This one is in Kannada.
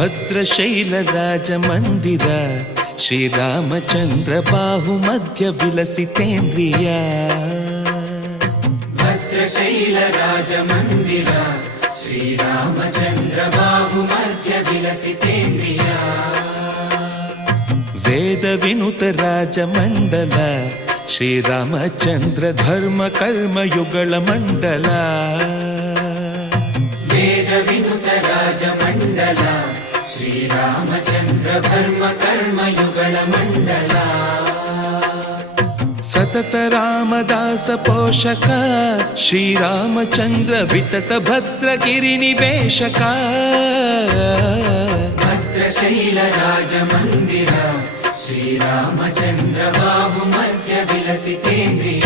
ಭದ್ರಶೈಲರಾಜಮಂದಿರ ಶ್ರೀರಾಮಚಂದ್ರ ಬಾಹು ಮಧ್ಯ ವಿಲಸಿತೇಂದ್ರಿಯ. ಭದ್ರಶೈಲರಾಜಮಂದಿರ ಶ್ರೀರಾಮಚಂದ್ರ ಬಾಹು ಮಧ್ಯ ವಿಲಸಿತೇಂದ್ರಿಯ. ವೇದ ವಿನುತ ರಾಜಮಂಡಲ ಶ್ರೀರಾಮಚಂದ್ರ ಧರ್ಮ ಕರ್ಮಯುಗಳ ಮಂಡಲ. ವೇದ ವಿನುತ ರಾಜಮಂಡಲ ಶ್ರೀರಾಮಚಂದ್ರ ಧರ್ಮ ಕರ್ಮಯುಗಳ ಮಂಡಲ. ಸತತ ರಾಮದಾಸ ಪೋಷಕ ಶ್ರೀರಾಮಚಂದ್ರ ವಿತತ ಭದ್ರಗಿರಿ ನಿವೇಶಕ. ಭದ್ರಶೈಲ ರಾಜಮಂದಿರ ಶ್ರೀರಾಮಚಂದ್ರ ಬಾಹು ಮಧ್ಯ ವಿಲಸಿತೇಂದ್ರಿಯ.